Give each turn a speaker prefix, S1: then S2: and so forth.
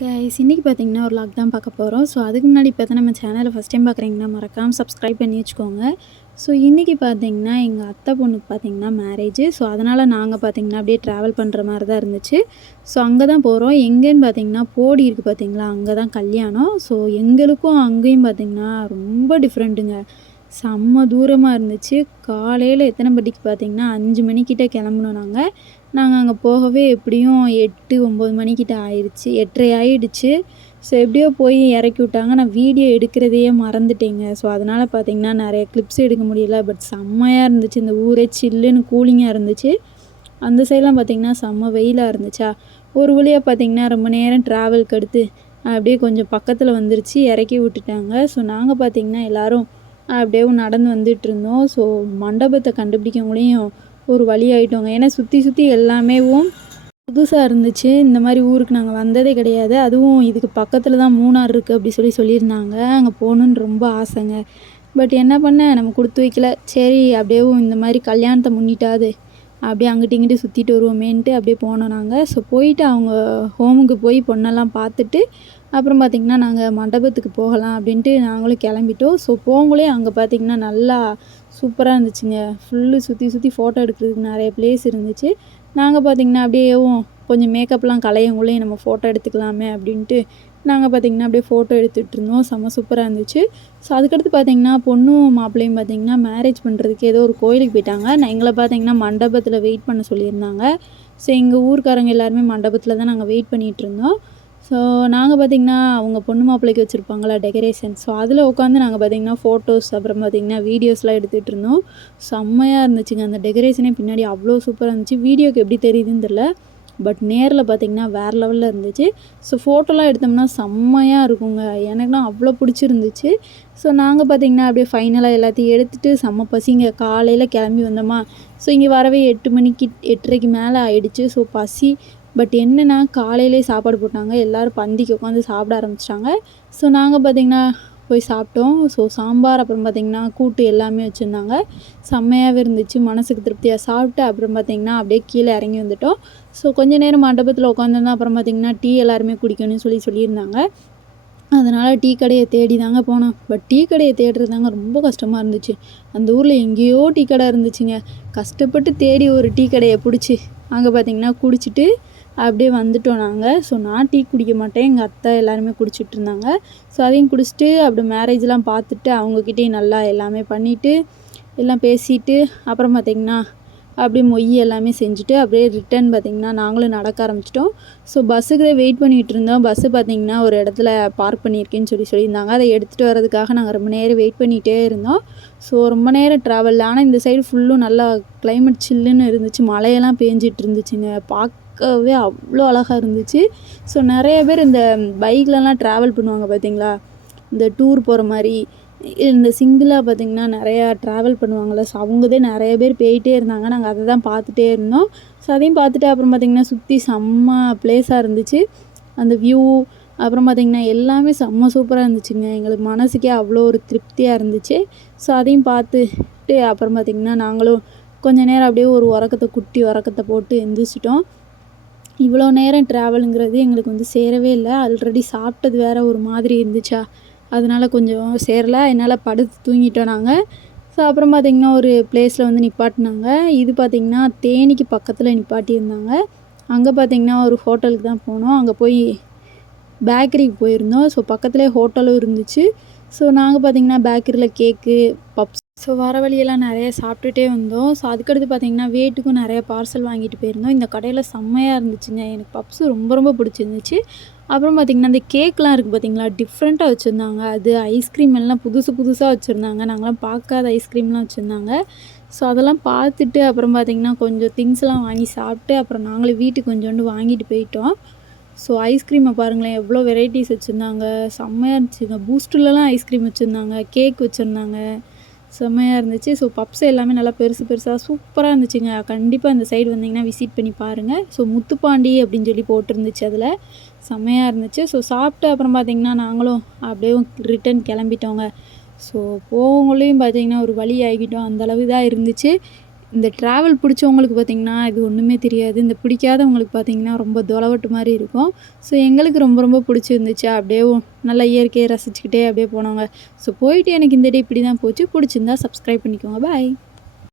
S1: Guys இன்றைக்கி பார்த்தீங்கன்னா ஒரு லாக் தான் பார்க்க போகிறோம் ஸோ அதுக்கு முன்னாடி இப்போ தான் நம்ம சேனலை ஃபஸ்ட் டைம் பார்க்குறீங்கன்னா மறக்காமல் சப்ஸ்கிரைப் பண்ணி வச்சுக்கோங்க. ஸோ இன்றைக்கி பார்த்தீங்கன்னா எங்கள் அத்தை பொண்ணுக்கு பார்த்தீங்கன்னா மேரேஜ் ஸோ அதனால் நாங்கள் பார்த்தீங்கன்னா அப்படியே ட்ராவல் பண்ணுற மாதிரி தான் இருந்துச்சு. ஸோ அங்கே தான் போகிறோம் எங்கேன்னு பார்த்தீங்கன்னா போடி இருக்குது பார்த்தீங்களா? அங்கே தான் கல்யாணம். ஸோ எங்களுக்கும் அங்கேயும் பார்த்தீங்கன்னா ரொம்ப டிஃப்ரெண்ட்டுங்க செம்ம தூரமாக இருந்துச்சு. காலையில் எத்தனை மணிக்கு பார்த்தீங்கன்னா? அஞ்சு மணிக்கிட்ட கிளம்புனோம் நாங்கள் நாங்கள் அங்கே போகவே எப்படியும் எட்டு ஒம்பது மணிக்கிட்ட ஆயிடுச்சு எட்டரை ஆயிடுச்சு. ஸோ எப்படியோ போய் இறக்கி விட்டாங்க. நான் வீடியோ எடுக்கிறதையே மறந்துட்டேங்க. ஸோ அதனால் பார்த்தீங்கன்னா நிறைய கிளிப்ஸ் எடுக்க முடியல. பட் செம்மையாக இருந்துச்சு. இந்த ஊரே சில்லுன்னு கூலிங்காக இருந்துச்சு. அந்த சைட்லாம் பார்த்தீங்கன்னா செம்ம வெயிலாக இருந்துச்சா? ஒரு வழியாக பார்த்தீங்கன்னா ரொம்ப நேரம் ட்ராவலுக்கு அடுத்து அப்படியே கொஞ்சம் பக்கத்தில் வந்துருச்சு. இறக்கி விட்டுட்டாங்க. ஸோ நாங்கள் பார்த்தீங்கன்னா எல்லோரும் அப்படியே நடந்து வந்துட்டு இருந்தோம். ஸோ மண்டபத்தை கண்டுபிடிக்கவங்களையும் ஒரு வழி ஆகிட்டோங்க ஏன்னா சுற்றி சுற்றி எல்லாமேவும் புதுசாக இருந்துச்சு. இந்த மாதிரி ஊருக்கு நாங்கள் வந்ததே கிடையாது. அதுவும் இதுக்கு பக்கத்தில் தான் மூணார் இருக்குது அப்படி சொல்லி சொல்லியிருந்தாங்க. அங்கே போகணுன்னு ரொம்ப ஆசைங்க. பட் என்ன பண்ண? நம்ம கொடுத்து வைக்கல. சரி அப்படியேவும் இந்த மாதிரி கல்யாணத்தை முன்னிட்டாது. அப்படியே அங்கிட்டு இங்கிட்டு சுற்றிட்டு வருவோமேன்ட்டு அப்படியே போனோம் நாங்கள் ஸோ போயிட்டு அவங்க ஹோமுக்கு போய் பொண்ணெல்லாம் பார்த்துட்டு அப்புறம் பார்த்திங்கன்னா நாங்கள் மண்டபத்துக்கு போகலாம் அப்படின்ட்டு நாங்களும் கிளம்பிட்டோம். ஸோ போங்களே அங்கே பார்த்திங்கன்னா நல்லா சூப்பராக இருந்துச்சுங்க. ஃபுல்லு சுற்றி சுற்றி ஃபோட்டோ எடுக்கிறதுக்கு நிறைய பிளேஸ் இருந்துச்சு. நாங்கள் பார்த்திங்கன்னா அப்படியேவும் கொஞ்சம் மேக்கப்லாம் கலையங்குள்ளேயும் நம்ம ஃபோட்டோ எடுத்துக்கலாமே அப்படின்ட்டு நாங்கள் பார்த்திங்கன்னா அப்படியே ஃபோட்டோ எடுத்துகிட்டு இருந்தோம். செம்ம சூப்பராக இருந்துச்சு. ஸோ அதுக்கடுத்து பார்த்திங்கன்னா பொண்ணும் மாப்பிள்ளையும் பார்த்திங்கன்னா மேரேஜ் பண்ணுறதுக்கு ஏதோ ஒரு கோயிலுக்கு போயிட்டாங்க. நான் எங்களை பார்த்திங்கன்னா மண்டபத்தில் வெயிட் பண்ண சொல்லியிருந்தாங்க. ஸோ எங்கள் ஊருக்காரங்க எல்லாருமே மண்டபத்தில் தான் நாங்கள் வெயிட் பண்ணிகிட்டு இருந்தோம். ஸோ நாங்கள் பார்த்திங்கன்னா அவங்க பொண்ணு மாப்பிள்ளைக்கு வச்சுருப்பாங்களா டெக்கரேஷன் ஸோ அதில் உட்காந்து நாங்கள் பார்த்திங்கன்னா ஃபோட்டோஸ் அப்புறம் பார்த்திங்கன்னா வீடியோஸ்லாம் எடுத்துகிட்டு இருந்தோம். செம்மையாக இருந்துச்சுங்க. அந்த டெக்கரேஷனே பின்னாடி அவ்வளோ சூப்பராக இருந்துச்சு. வீடியோக்கு எப்படி தெரியுதுன்னு தெரில பட் நேரில் பார்த்திங்கன்னா வேறு லெவலில் இருந்துச்சு. ஸோ ஃபோட்டோலாம் எடுத்தோம்னா செம்மையாக இருக்குங்க. எனக்குலாம் அவ்வளோ பிடிச்சிருந்துச்சு. ஸோ நாங்கள் பார்த்திங்கன்னா அப்படியே ஃபைனலாக எல்லாத்தையும் எடுத்துகிட்டு செம்ம பசிங்க. காலையில் கிளம்பி வந்தோமா. ஸோ இங்கே வரவே எட்டு மணிக்கு எட்டரைக்கு மேலே ஆயிடுச்சு. ஸோ பசி பட் என்னென்னா காலையிலே சாப்பாடு போட்டாங்க. எல்லோரும் பந்திக்கு உட்காந்து சாப்பிட ஆரம்பிச்சிட்டாங்க. ஸோ நாங்கள் பார்த்திங்கன்னா போய் சாப்பிட்டோம். ஸோ சாம்பார் அப்புறம் பார்த்திங்கன்னா கூட்டு எல்லாமே வச்சுருந்தாங்க. செம்மையாகவே இருந்துச்சு. மனசுக்கு திருப்தியாக சாப்பிட்டு அப்புறம் பார்த்திங்கன்னா அப்படியே கீழே இறங்கி வந்துட்டோம். ஸோ கொஞ்ச நேரம் மண்டபத்தில் உட்காந்துருந்தோம் அப்புறம் பார்த்திங்கன்னா டீ எல்லாருமே குடிக்கணும்னு சொல்லி சொல்லியிருந்தாங்க. அதனால் டீ கடையை தேடி தாங்க போனோம். பட் டீ கடையை தேடுறது தாங்க ரொம்ப கஷ்டமாக இருந்துச்சு. அந்த ஊரில் எங்கேயோ டீ கடை இருந்துச்சுங்க. கஷ்டப்பட்டு தேடி ஒரு டீ கடையை பிடிச்சி அங்கே பார்த்திங்கன்னா குடிச்சிட்டு அப்படியே வந்துட்டோம் நாங்கள் ஸோ நான் டீ குடிக்க மாட்டேன். எங்கள் அத்தை எல்லாருமே குடிச்சிட்டு இருந்தாங்க. ஸோ அதையும் குடிச்சிட்டு அப்படி மேரேஜ்லாம் பார்த்துட்டு அவங்கக்கிட்டேயும் நல்லா எல்லாமே பண்ணிவிட்டு எல்லாம் பேசிட்டு அப்புறம் பார்த்திங்கன்னா அப்படியே மொய் எல்லாமே செஞ்சுட்டு அப்படியே ரிட்டர்ன் பார்த்திங்கன்னா நாங்களும் நடக்க ஆரம்பிச்சிட்டோம். ஸோ பஸ்ஸுக்கு வெயிட் பண்ணிகிட்டு இருந்தோம். பஸ்ஸு பார்த்திங்கன்னா ஒரு இடத்துல பார்க் பண்ணியிருக்கேன்னு சொல்லி சொல்லியிருந்தாங்க. அதை எடுத்துகிட்டு வரதுக்காக நாங்கள் ரொம்ப நேரம் வெயிட் பண்ணிகிட்டே இருந்தோம். ஸோ ரொம்ப நேரம் ட்ராவல் ஆனால் இந்த சைடு ஃபுல்லும் நல்லா கிளைமேட் சில்லுன்னு இருந்துச்சு. மழையெல்லாம் பேஞ்சிட்டு இருந்துச்சுங்க. பார்க்க பார்க்கவே அவ்வளோ அழகாக இருந்துச்சு. ஸோ நிறைய பேர் இந்த பைக்லலாம் ட்ராவல் பண்ணுவாங்க பார்த்தீங்களா இந்த டூர் போகிற மாதிரி இந்த சிங்கிளாக பார்த்திங்கன்னா நிறையா ட்ராவல் பண்ணுவாங்கள்ல ஸோ அவங்கதே நிறைய பேர் போயிட்டே இருந்தாங்க. நாங்கள் அதை தான் பார்த்துட்டே இருந்தோம். ஸோ அதையும் பார்த்துட்டு அப்புறம் பார்த்திங்கன்னா சுற்றி செம்ம ப்ளேஸாக இருந்துச்சு. அந்த வியூ அப்புறம் பார்த்திங்கன்னா எல்லாமே செம்ம சூப்பராக இருந்துச்சுங்க. எங்களுக்கு மனசுக்கே அவ்வளோ ஒரு திருப்தியாக இருந்துச்சு. ஸோ அதையும் பார்த்துட்டு அப்புறம் பார்த்திங்கன்னா நாங்களும் கொஞ்ச நேரம் அப்படியே ஒரு உறக்கத்தை குட்டி உறக்கத்தை போட்டு எந்திரிச்சிட்டோம். இவ்வளோ நேரம் ட்ராவலுங்கிறது எங்களுக்கு வந்து சேரவே இல்லை. ஆல்ரெடி சாப்பிட்டது வேறு ஒரு மாதிரி இருந்துச்சா? அதனால் கொஞ்சம் சேரல. என்னால் படுத்து தூங்கிட்டோம் நாங்கள் ஸோ அப்புறம் பார்த்திங்கன்னா ஒரு பிளேஸில் வந்து நிப்பாட்டினாங்க. இது பார்த்திங்கன்னா தேனிக்கு பக்கத்தில் நிப்பாட்டியிருந்தாங்க. அங்கே பார்த்திங்கன்னா ஒரு ஹோட்டலுக்கு தான் போனோம். அங்கே போய் பேக்கரிக்கு போயிருந்தோம். ஸோ பக்கத்துலேயே ஹோட்டலும் இருந்துச்சு. ஸோ நாங்கள் பார்த்திங்கன்னா பேக்கரியில் கேக்கு பப்ஸ் ஸோ வர வழியெல்லாம் நிறைய சாப்பிட்டுட்டே வந்தோம். ஸோ அதுக்கடுத்து பார்த்திங்கன்னா வேட்டுக்கும் நிறைய பார்சல் வாங்கிட்டு போயிருந்தோம். இந்த கடையில் செம்மையாக இருந்துச்சுங்க. எனக்கு பப்ஸு ரொம்ப ரொம்ப பிடிச்சிருந்துச்சு. அப்புறம் பார்த்திங்கன்னா அந்த கேக்லாம் இருக்குது பார்த்திங்களா? டிஃப்ரெண்ட்டாக வச்சுருந்தாங்க. அது ஐஸ்கிரீம் எல்லாம் புதுசு புதுசாக வச்சுருந்தாங்க. நாங்களாம் பார்க்காத ஐஸ்கிரீம்லாம் வச்சுருந்தாங்க. ஸோ அதெல்லாம் பார்த்துட்டு அப்புறம் பார்த்திங்கன்னா கொஞ்சம் திங்ஸ்லாம் வாங்கி சாப்பிட்டு அப்புறம் நாங்களே வீட்டுக்கு கொஞ்சோண்டு வாங்கிட்டு போயிட்டோம். ஸோ ஐஸ்கிரீமை பாருங்களேன் எவ்வளோ வெரைட்டிஸ் வச்சுருந்தாங்க. செம்மையாக இருந்துச்சுங்க. பூஸ்ட்லலாம் ஐஸ்கிரீம் வச்சுருந்தாங்க. கேக் வச்சுருந்தாங்க. செம்மையாக இருந்துச்சு. ஸோ பப்ஸ் எல்லாமே நல்லா பெருசு பெருசாக சூப்பராக இருந்துச்சுங்க. கண்டிப்பாக அந்த சைடு வந்தீங்கன்னா விசிட் பண்ணி பாருங்கள் ஸோ முத்துப்பாண்டி அப்படின்னு சொல்லி போட்டிருந்துச்சு அதில். செம்மையாக இருந்துச்சு. ஸோ சாப்பிட்டு அப்புறம் பார்த்திங்கன்னா நாங்களும் அப்படியே ரிட்டன் கிளம்பிட்டோங்க. ஸோ போகவங்களையும் பார்த்திங்கன்னா ஒரு வழி ஆகிட்டோம். அந்தளவு தான் இருந்துச்சு. இந்த ட்ராவல் பிடிச்சவங்களுக்கு பார்த்திங்கன்னா இது ஒன்றுமே தெரியாது. இந்த பிடிக்காதவங்களுக்கு பார்த்திங்கன்னா ரொம்ப தொலைவட்டு மாதிரி இருக்கும். ஸோ எங்களுக்கு ரொம்ப ரொம்ப பிடிச்சிருந்துச்சு. அப்படியே நல்லா இயற்கையை ரசிச்சுக்கிட்டே அப்படியே போனவங்க. ஸோ போயிட்டு எனக்கு இந்த டே இப்படி தான் போச்சு. பிடிச்சிருந்தா சப்ஸ்கிரைப் பண்ணிக்கோங்க. பாய்